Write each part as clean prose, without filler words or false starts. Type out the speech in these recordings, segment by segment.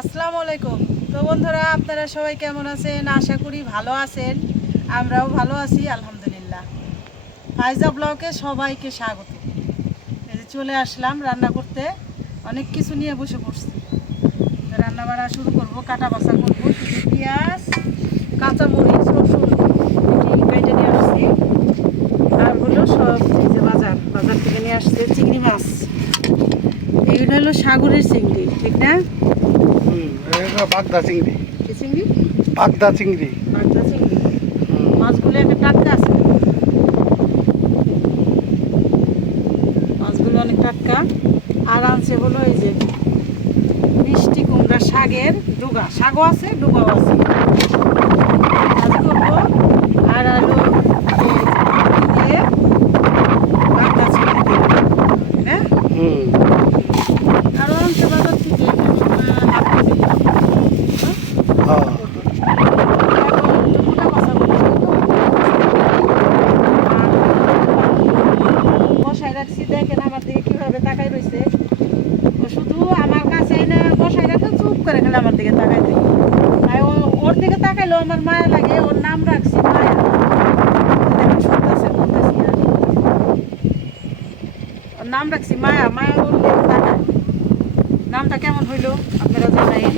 আসসালামু আলাইকুম। তো বন্ধুরা, আপনারা সবাই কেমন আছেন? আশা করি ভালো আছেন। আমরাও ভালো আছি আলহামদুলিল্লাহ। ফাইজা ব্লগে সবাইকে স্বাগত। এই যে চলে আসলাম রান্না করতে, অনেক কিছু নিয়ে বসে পড়ছি। তো রান্না বাড়া শুরু করব, কাটা বাছা করবো। পেঁয়াজ, কাঁচামরিচ, রসুন কেটে নিয়ে আসছি। আর হলো সব এই যে বাজার থেকে নিয়ে আসছে চিংড়ি মাছ। এইগুলো হলো সাগরের চিংড়ি, ঠিক না? বাগদা চিংড়ি। কি চিংড়ি? বাগদা চিংড়ি। বাগদা চিংড়ি। মাছগুলো একটা টাটকা আছে, মাছগুলো অনেক টাটকা। আর আনছে হলো এই যে মিষ্টি কুমড়া শাকের ডুগা, শাকও আছে ডুগাও আছে, ভাজি করবো। আর আলু দিয়ে বাগদা চিংড়ি দিয়ে, হ্যাঁ। আরও আনছে বাজার থেকে হাফ কেজি। হ্যাঁ। বসায় রাখছি, দেখেন আমার দিকে কিভাবে তাকাই রয়েছে। ও শুধু আমার কাছে না বসায় রাখলে চুপ করে খেলে আমার দিকে তাকাই দিই। আর ওর দিকে তাকাইলেও আমার মায়া লাগে। ওর নাম রাখছি মায়া। দেখেন শুনতেছে, বলতেছি আর ওর নাম রাখছি মায়া। মায়া ওর দিকে তাকায়। নামটা কেমন হইলো আপনারা জানাইন।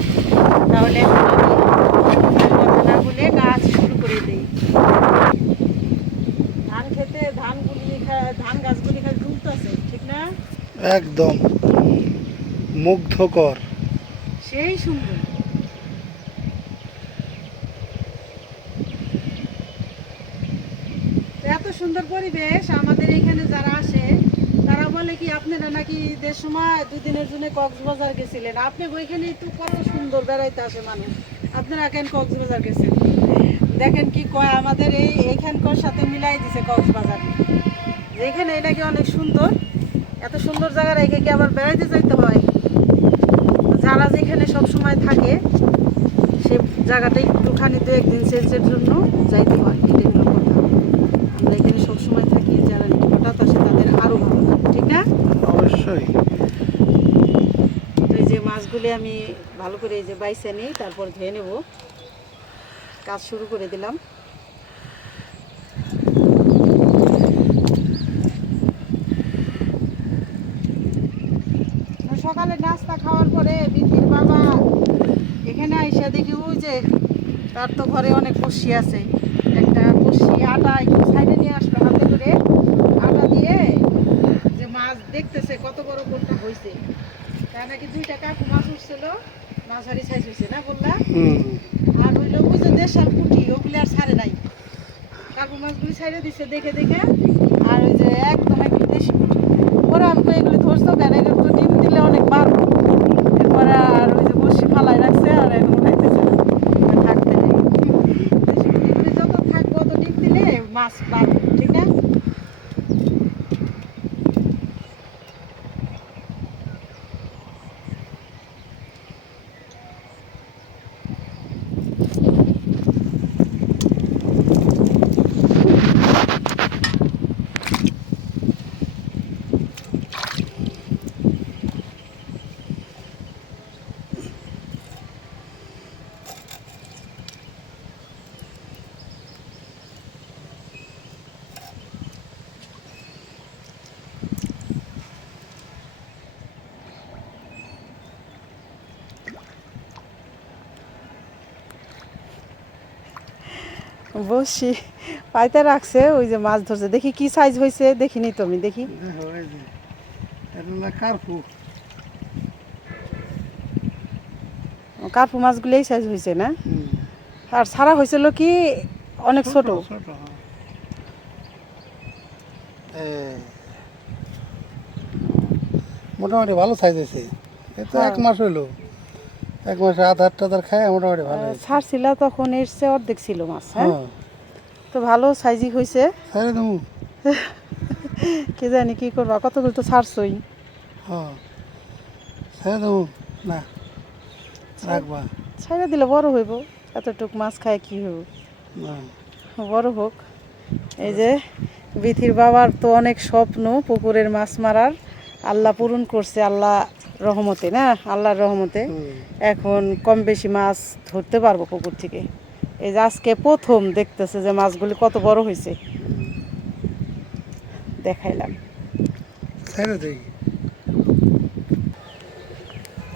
তাহলে কথা না বলে কাজ শুরু করে দিই। ধান খেতে ধান গাছগুলি খালি ঢুকতেছে, ঠিক না? একদম মুগ্ধকর। সেই সুন্দর। তো এত সুন্দর পরিবেশ আমাদের এখানে যারা আসে তারা বলে কি আপনারা নাকি ঈদের সময় দুদিনের জন্য কক্সবাজার গেছিলেন। আপনি ওইখানেই তো কত সুন্দর বেড়াইতে আসে মানুষ, আপনারা কেন কক্সবাজার গেছেন? দেখেন কি কয়, আমাদের এইখানকার সাথে মিলাই দিছে কক্সবাজার। যেখানে নাকি অনেক সুন্দর, এত সুন্দর জায়গা রেখে কি আবার বেড়াইতে যাইতে হয়? যারা যেখানে সব সময় থাকে সে জায়গাটা একটুখানি দু একদিন চেঞ্জের জন্য যাইতে হয়, এটাই হলো কথা। আমরা এখানে সবসময় থাকি, যারা হঠাৎ আসে তাদের আরও ভালো লাগে, ঠিক না? অবশ্যই। তো এই যে মাছগুলি আমি ভালো করে এই যে বাইছে নিই, তারপর ধুয়ে নেব। কাজ শুরু করে দিলাম। সকালে নাস্তা খাওয়ার পরে বিথির বাবা এখানে আইসা দেখি ওই যে তার তো ঘরে অনেক বসি আছে, একটা বসি আটা একটু সাইডে নিয়ে আসলো হাতে করে। আটা দিয়ে যে মাছ দেখতেছে কত বড় কোনটা হয়েছে। তা নাকি 2টা কাকু মাছ উঠছিল, মাছ হারি সাইজ হয়েছে না বললাম। আর হইলো ওই যে দেশাল পুঁটি, ওগুলি আর ছাড়ে নাই। কাকু মাছগুলি ছাইড়ে দিছে দেখে দেখে। আর ওই যে একদম একটু দেশি পুঁটি, পরে আমি এগুলি ধরছো কেন, এগুলো তো ডিম দিলে অনেক বার। এরপরে আর ওই যে বসি ফালাই রাখছে, আর এখন উঠাইতেছে না, থাকতে নেই। দেশি পুঁটিগুলি যত থাকবো তত ডিম দিলে মাছ বাড়বে, ঠিক না? বসি পাইতে রাখছে, ওই যে মাছ ধরছে। দেখি কি সাইজ হয়েছে, দেখিনি তো আমি, দেখি। কার্পু মাছগুলো এই সাইজ হয়েছে না? আর ছাড়া হয়েছিল কি অনেক ছোট? মোটামুটি ভালো সাইজ হয়েছে। এই তো 1 মাস হইলো, 1 মাসে আধার টাধার খায় মোটামুটি ভালো হয়েছে। ছাড়ছিল তখন এর চেয়ে অর্ধেক ছিল মাছ। হ্যাঁ, তো ভালো সাইজই হয়েছে। ছেড়ে দেবো। কে জানি কি করবা, কতগুলো তো ছাড়ছই। হ্যাঁ, ছেড়ে দেবো না, রাখবা ছাইড়া দিলে বড় হইব। এতটুক মাছ খায় কি হইব, না। বড় হোক। এই যে বিথির বাবার তো অনেক স্বপ্ন পুকুরের মাছ মারার, আল্লাহ পূরণ করছে। আল্লাহ রহমতে না, আল্লাহর রহমতে এখন কম বেশি মাছ ধরতে পারবো পুকুর থেকে। এই যে আজকে প্রথম দেখতেছে যে মাছগুলি কত বড় হয়েছে, দেখাইলাম। ছেড়ে দেই।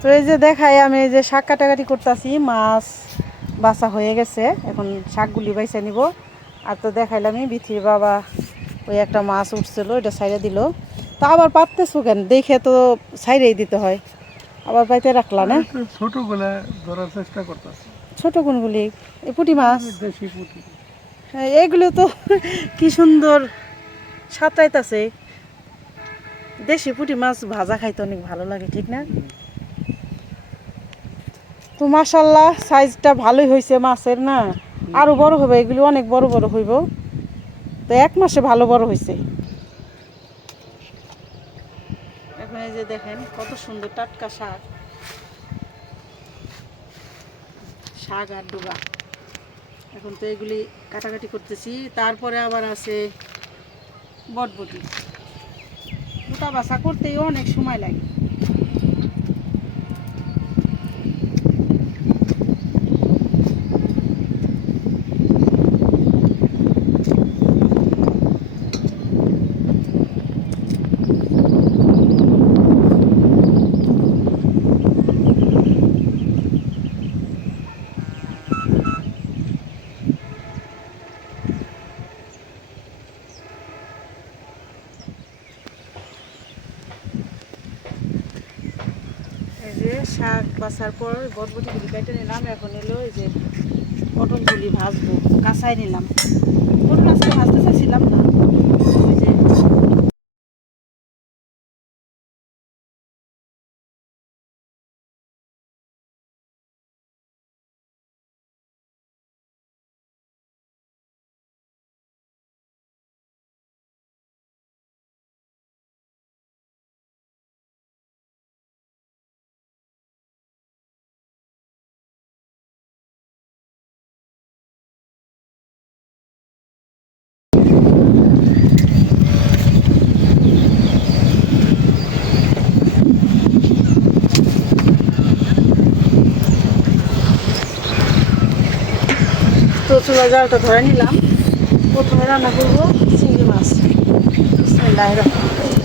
তো এই যে দেখাই, আমি এই যে শাক কাটাকাটি করতেছি, মাছ বাছা হয়ে গেছে, এখন শাকগুলি বাইছে নিব। আর তো দেখাইলামই বিথির বাবা ওই একটা মাছ উঠছিল, এটা সাইডে দিল। তা আবার পাততেছো কেন, দেখে তো সাইডেই দিতে হয়, আবার পাইতে রাখলা না? ছোটগুলা ধরার চেষ্টা করতেছে। ছোট কোনগুলি? এই পুঁটি মাছ। দেশি পুঁটি। হ্যাঁ, এগুলো তো কি সুন্দর সাঁতরাইতেছে। দেশি পুঁটি মাছ ভাজা খাইতে অনেক ভালো লাগে, ঠিক না? তো মাশাল্লাহ সাইজটা ভালোই হয়েছে মাছের না, আরো বড় হবে, এগুলো অনেক বড় বড় হইব। তো 1 মাসে ভালো বড় হয়েছে। এখন এই যে দেখেন কত সুন্দর টাটকা শাক, শাক আর ডুবা। এখন তো এগুলি কাটাকাটি করতেছি। তারপরে আবার আছে বটবটি, গোটা বাছা করতেই অনেক সময় লাগে। এই যে শাক বাছার পর বটবটিগুলি কেটে নিলাম। এখন এলো এই যে পটলগুলি ভাজবো, কাঁচাই নিলাম। পটল আজকে ভাজতে চাইছিলাম না, ওই যে তো চুলা জালটা ধরে নিলাম। প্রথমে রান্না করবো চিংড়ি মাছ। বিসমিল্লাহির রহমানির রহিম।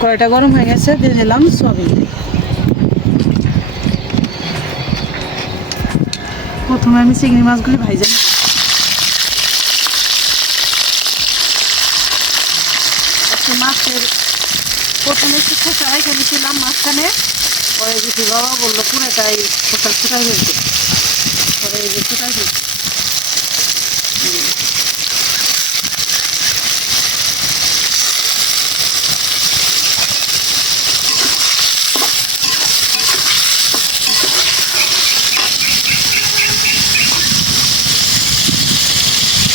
কড়াইটা গরম হয়ে গেছে, দিয়ে দিলাম সয়াবিন তেল। প্রথমে আমি চিংড়ি মাছগুলি ভাইজে নিব। মাছের প্রথমে একটু খোসা রেখে দিয়েছিলাম মাঝখানে, পরে যদি বাবা বললো পুরোটাই খোসা ছুটাই ফেলতে, পরে এই যে ছুটাই ফেলতে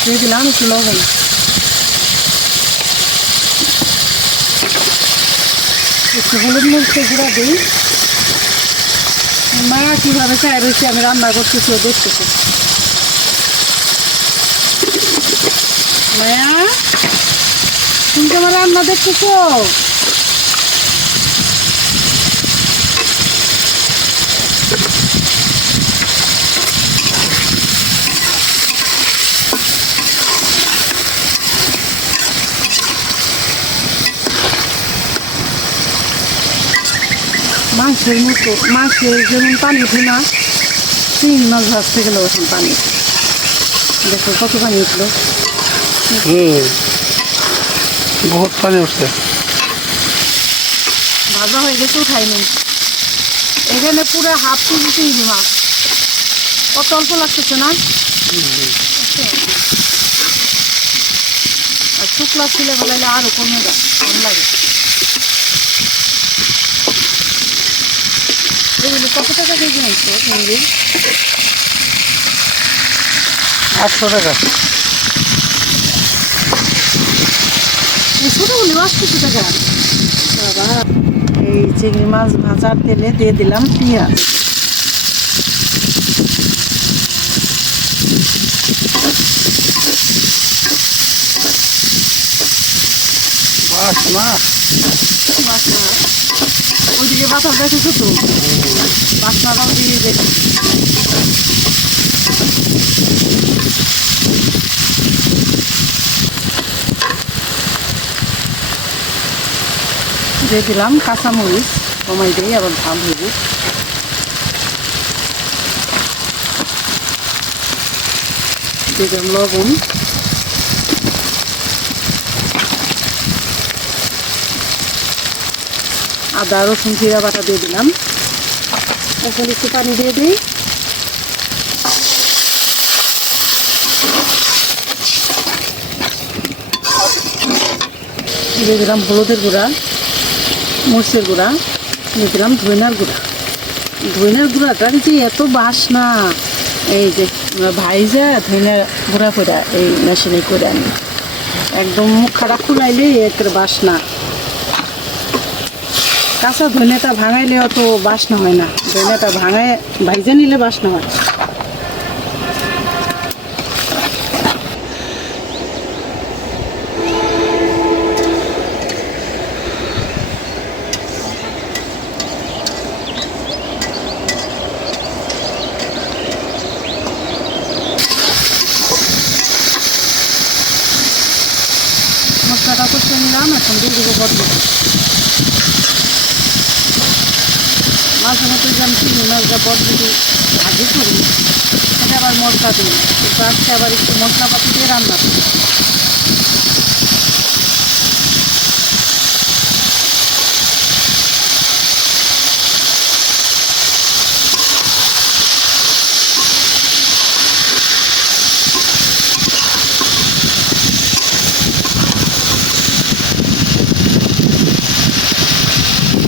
দিয়ে দিলাম একটু লবণ। একটু হলুদ মরিচের গুঁড়া দিই। মা কীভাবে চাই রয়েছে আমি রান্না করতেছি, ও দেখতেছি। মায়া, তুমি তো আমার রান্না দেখতেছো? মাছের মতো, মাছের যেমন পানি উঠে না, চিংড়ি মাছ ভাজতে গেলে ওখান পানি। দেখো কত পানি উঠলো। বহুত পানি উঠছে। ভাজা হয়ে গেছে, উঠাই নেই। এখানে পুরো হাফ কেজি চিংড়ি মাছ, কত অল্প লাগতেছে না? আর শুকলা ছিলে ফেলাইলে আরো কমে যায়, কম লাগে। এগুলো কত টাকা কেজি হয়েছে চিংড়ি? 800 টাকা। এই ছোটগুলি 800 টাকা। বাবা, এই চিংড়ি মাছ ভাজার তেলে দিয়ে দিলাম পেঁয়াজ। বাসনা বাসনা ওইদিকে বাতাস দেখেছো তো, বাসনাটাও দিয়ে দেখি। দিয়ে দিলাম কাঁচামরিচ, কমাই দিই আবার ভাব হইব। দিয়ে দিলাম লবণ, আদা রসুন জিরা বাটা দিয়ে দিলাম। এখন একটু পানি দিয়ে দিই। দিয়ে দিলাম হলুদের গুঁড়া, মরিচের গুঁড়া, দিয়ে দিলাম ধইনার গুঁড়া। ধইনার গুঁড়াটার যে এত বাসনা, এই যে ভাইজা ধইনার গুঁড়া করে এই মেশিনে করে আনি, একদম মুখ খারাপ খুলাইলে একের বাসনা। কাঁচা ধনেটা ভাঙাইলে অত বাসনা হয় না, ধনেটা ভাঙায় ভাইজা নিলে বাসনা হয়। মশলাটা কষে নিলাম, এখন দিয়ে দেবো বটবটি। মাঝে মধ্যে যে আমি চিংড়ি মাছটা বটবটি ভাজি করি, এটা আবার মশলা দিই, কিন্তু আজকে আবার একটু মশলাপাতি দিয়ে রান্না করি।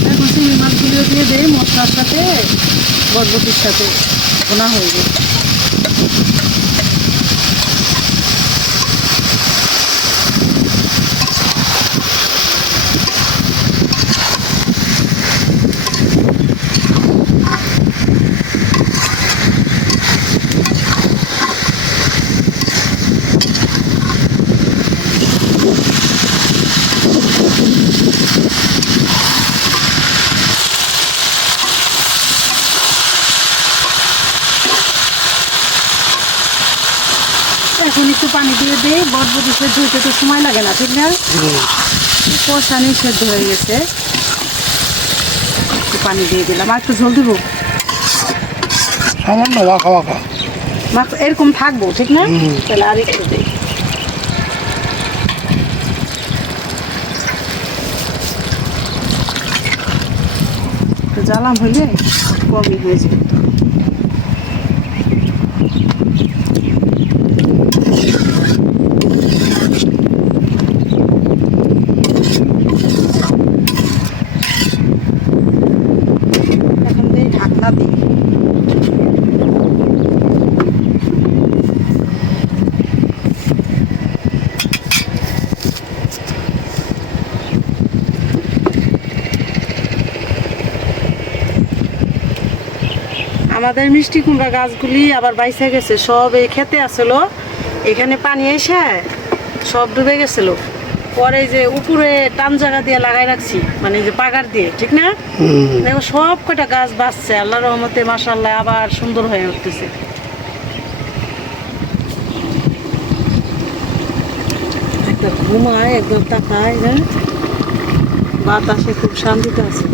এখন চিংড়ি মাছগুলো দিয়ে দেয় মশলার সাথে, বটবটির সাথে ভোনা হয়ে যায়। এখন একটু পানি দিয়ে দিই, বটবটি সেদ্ধ হইতে তো সময় লাগে না, ঠিক না? কষানি সেদ্ধ হয়ে গেছে, একটু পানি দিয়ে দিলাম। আর একটু ঝোল দিব, সামান্য মাখা মাখা মাছ এরকম থাকবো, ঠিক না? তাহলে আর একটু দিই। জ্বালাম হইলে কমই হয়ে যাবে। এখন দিয়ে ঢাকনা দিই। আমাদের মিষ্টি কুমড়া গাছগুলি আবার বাইসে গেছে, সব এই খেতে আসলো, এখানে পানি এসে সব ডুবে গেছিল। পরে যে উপরে টান জায়গা দিয়ে লাগাই রাখছি, মানে যে পাগার দিয়ে, ঠিক না? দেখো সব কটা গাছ বাঁচছে, আল্লাহর রহমতে মাশাআল্লাহ আবার সুন্দর হয়ে উঠতেছে। একটা ঘুমায় একদম তাকায়, হ্যাঁ, বাতাসে খুব শান্তিতে আছে।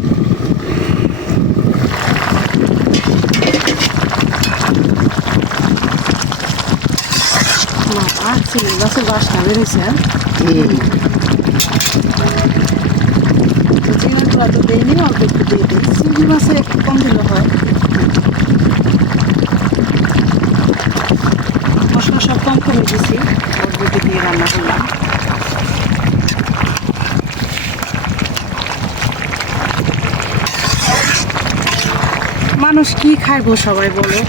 চিংড়ি মাছের বাসনা বেরোচ্ছে, হ্যাঁ। চিংড়ি গুলা তো দিইনি, অল্প একটু দিয়ে দিই, চিংড়ি মাছে একটু কম দিলে হয়। মশলা সব কম করে দিয়েছি, বটবটি দিয়ে রান্না করলাম। মানুষ কি খাইবো সবাই বলো?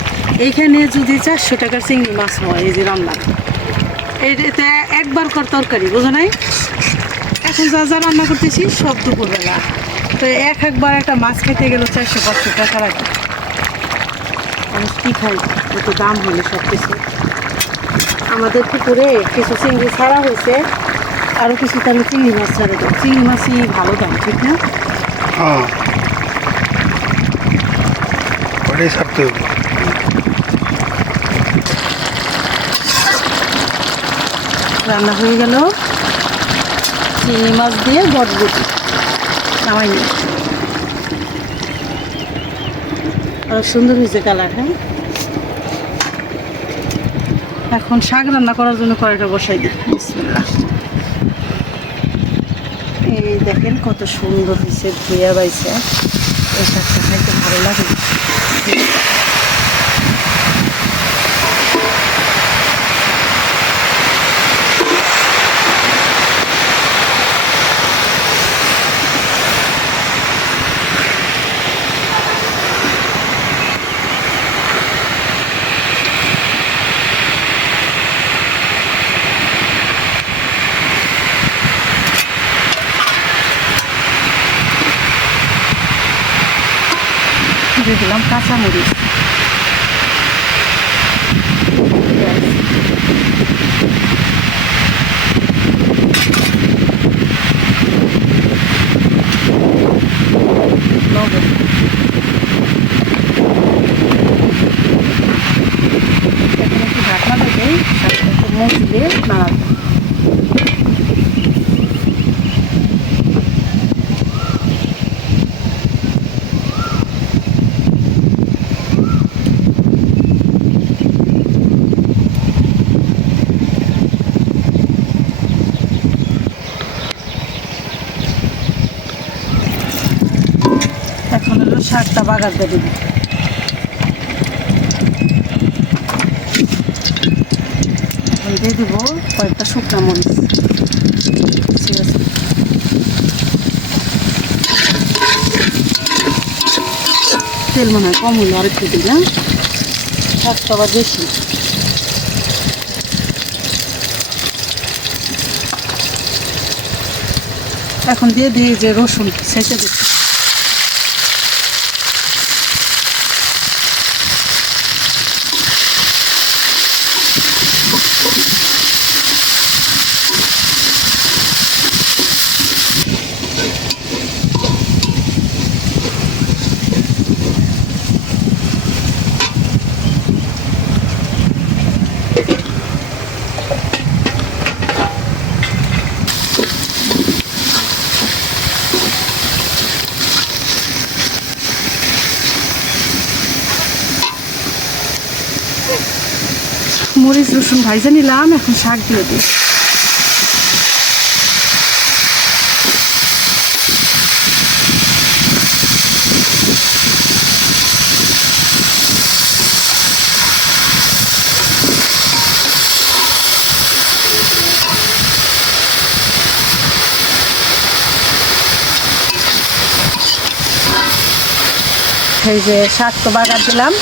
এইখানে যদি 400 টাকার চিংড়ি মাছ হয়, এই যে রান্না, এতে একবার কর তরকারি, বোঝো নাই? এখন যা যা রান্না করতেছি সব দুপুরবেলা, তো একবার একটা মাছ খেতে গেলে 400-500 টাকা লাগে। আমি কি খাই, একটু দাম হলে সব কিছু। আমাদের পুকুরে কিছু চিংড়ি ছাড়া হয়েছে, আরও কিছু তাহলে চিংড়ি মাছ ছাড়া দেয়। চিংড়ি মাছই ভালো দাম, ঠিক না? হ্যাঁ, ওটাই ছাড়তে হবে। রান্না হয়ে গেল চিংড়ি মাছ দিয়ে বটবটি, নামাই নিই। আর সুন্দর হয়েছে কালার। হ্যাঁ, এখন শাক রান্না করার জন্য কড়াইটা বসাই দিই। বিসমিল্লাহ। এই দেখেন কত সুন্দর হয়েছে, ধুইয়া বাইছে। এই শাকটা খাইতে ভালো লাগে। দিয়ে দিলাম কাঁচামরিচ, লবণ। এখন একটু ঢাকনা দিয়ে শাকটা একটু মরিচ দিয়ে নাড়াবো। এখন হলো শাকটা বাগার দিয়ে দেবো। এখন দিয়ে দেবো কয়েকটা শুকনো মরিচ। ঠিক আছে, তেল মনে হয় কম হলো, আরেকটু দিলাম। শাকটা আবার বেশি। এখন দিয়ে দিই যে রসুন ছেঁচে দিচ্ছি। মরিচ রসুন ভাইজা নিলাম, এখন শাক দিয়ে দিই। এই যে শাক তো বাগার দিলাম,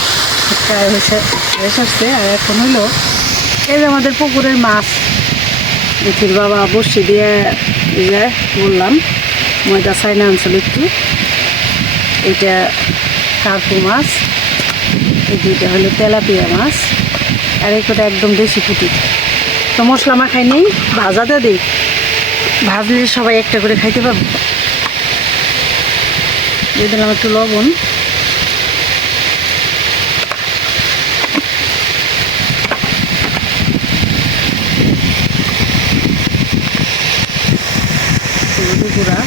প্রায় এসেছে। আর এখন হলো এই যে আমাদের পুকুরের মাছ, বিথির বাবা বসে দিয়ে যে বললাম ময়দা চাইনা অঞ্চল একটু। এইটা কার্পু মাছ, এই দুইটা হলো তেলাপিয়া মাছ, আর এই কটা একদম দেশি পুঁটি। তো মশলা মাখাই নেই, ভাজাতে দিই, ভাজলে সবাই একটা করে খাইতে পারবো। দিয়ে দিলাম একটু লবণ, গুঁড়া,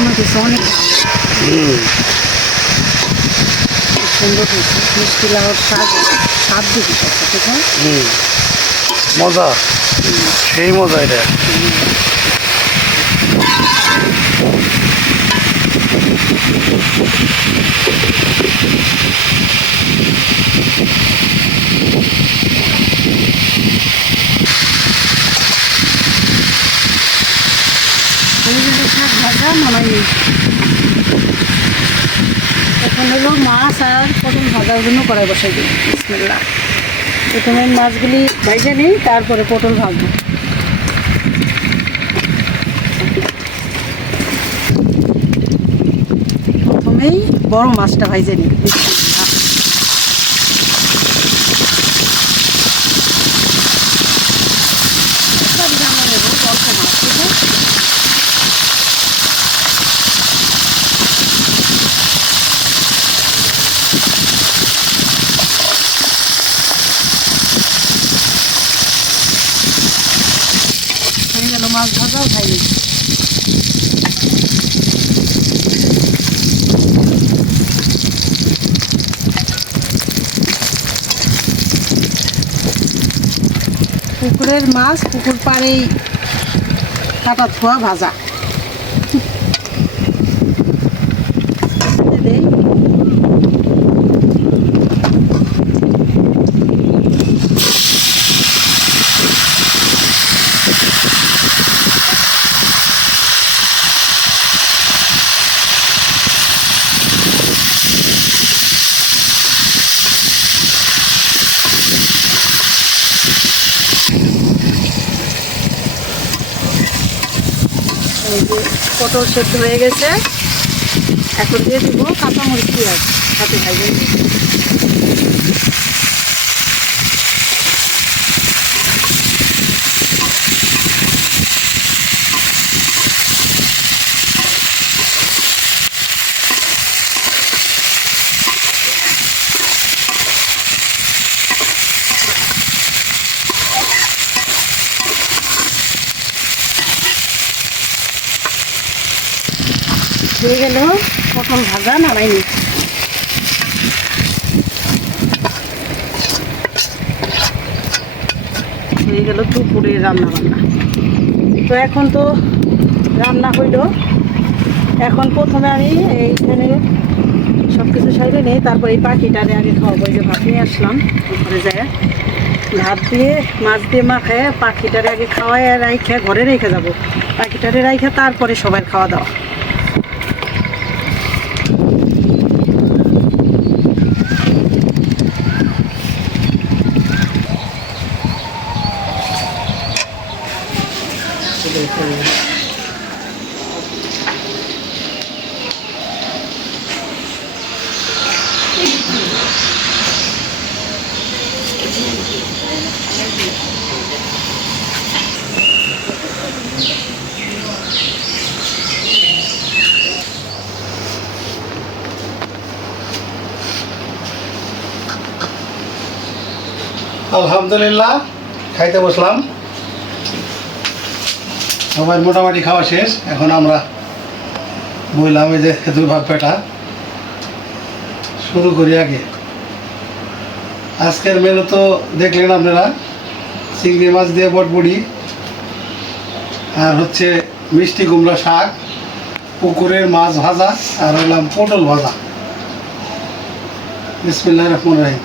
অনেক সুন্দর হয়েছে। মিষ্টি লাউর শাক, স্বাদ দিবি ঠিক আছে। মজা, সেই মজা এটা। শাক ভাজা নামাইনি। এখন হলো মাছ আর পটল ভাজার জন্য কড়াই বসাই দিই। বিসমিল্লাহ। প্রথমে মাছগুলি ভেজে নিই, তারপরে পটল ভাজবো। প্রথমেই বড় মাছটা ভেজে নিই। বিসমিল্লাহ। সব জানা নেব অল্প মাছ, ঠিক আছে? হয়ে গেল মাছ ভাজাও খাইনি। পুকুরের মাছ পুকুর পাড়েই কাটা ধোয়া ভাজা। দেই এই যে পটল সেদ্ধ হয়ে গেছে, এখন দিয়ে দিব কাঁচামরিচ পেঁয়াজ সাথে ভাজে। হয়ে গেল পটল ভাজা, নামাইনি। হয়ে গেল দুপুরের রান্না বান্না। তো এখন তো রান্না হইল। এখন প্রথমে আমি এইখানে সব কিছু সাইডে নিই, তারপর এই পাখিটারে আগে খাওয়াবো। এই যে ভাত নিয়ে আসলাম, ঘরে যায় ভাত দিয়ে মাছ দিয়ে মাখায় পাখিটারে আগে খাওয়াই, আর রাইখে ঘরে রেখে যাবো। পাখিটারে রাইখে তারপরে সবার খাওয়া দাওয়া। আলহামদুলিল্লাহ, খাইতে বসলাম। সবাই মোটামুটি খাওয়া শেষ। এখন আমরা বললাম এই যে দুই ভাগ পেটা শুরু করি। আগে আজকের মেনু তো দেখলেন আপনারা, চিংড়ি মাছ দিয়ে বটবড়ি, আর হচ্ছে মিষ্টি কুমড়া শাক, পুকুরের মাছ ভাজা, আর হলাম পটল ভাজা। বিসমিল্লাহির রহমানির রহিম।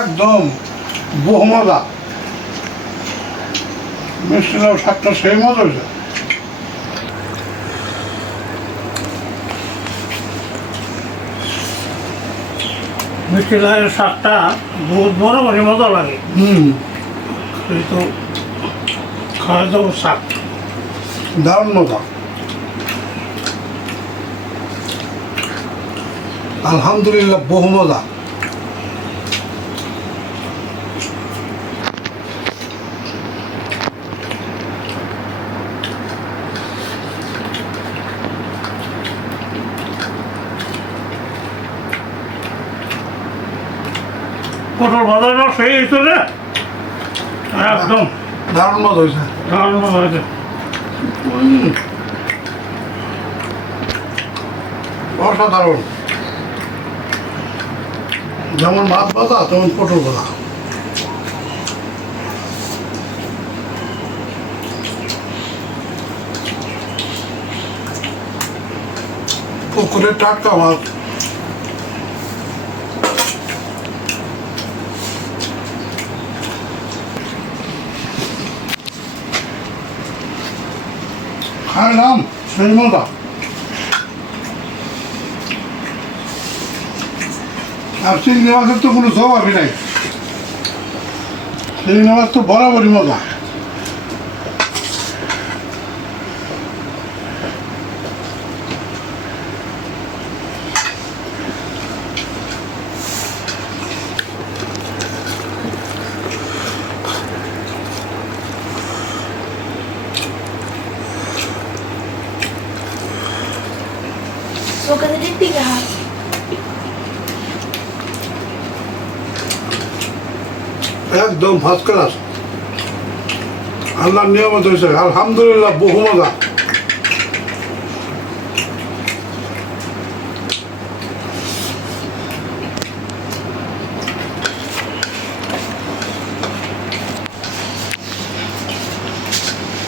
একদম বহু মজা। মিষ্টি লাউ শাকটা সেই মজা হয়েছে। মিষ্টি লাউয়ের শাকটা বহুত বড় বড় মজা লাগে। এই তো খাওয়া দাওয়ার শাক দারুণ মজা। আলহামদুলিল্লাহ, বহু মজা। পটল ভাজাটা সেই হয়েছে রে, একদম দারুণ মজা হয়েছে। দারুণ মজা হয়েছে। অসাধারণ। যেমন মাছ ভাজা তেমন পটল ভাজা। পুকুরের টাটকা মাছ, খাইলাম সেই মজা। আর চিংড়ি মাছের তো কোনো স্বভাবই নাই, চিংড়ি মাছ তো বরাবরই মজা। Suka tadi 3 hari. একদম ফার্স্ট ক্লাস, আল্লাহর নিয়ামত হয়েছে আলহামদুলিল্লাহ, বহু মজা।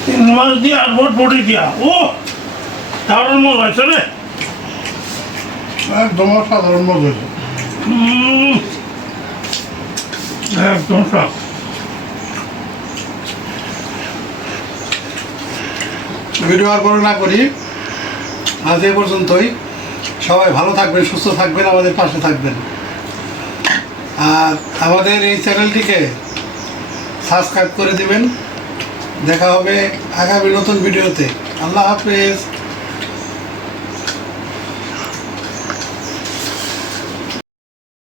চিংড়ি মাছ দিয়া আর বটবটি দিয়া, ও দারুণ মজা হয়েছে রে। একদম অসাধারণ মজা হয়েছে। একদম সব। ভিডিও আর বড় না করি, আজ এ পর্যন্তই। সবাই ভালো থাকবেন, সুস্থ থাকবেন, আমাদের পাশে থাকবেন। আর আমাদের এই চ্যানেলটিকে সাবস্ক্রাইব করে দিবেন। দেখা হবে আগামী নতুন ভিডিওতে। আল্লাহ হাফেজ।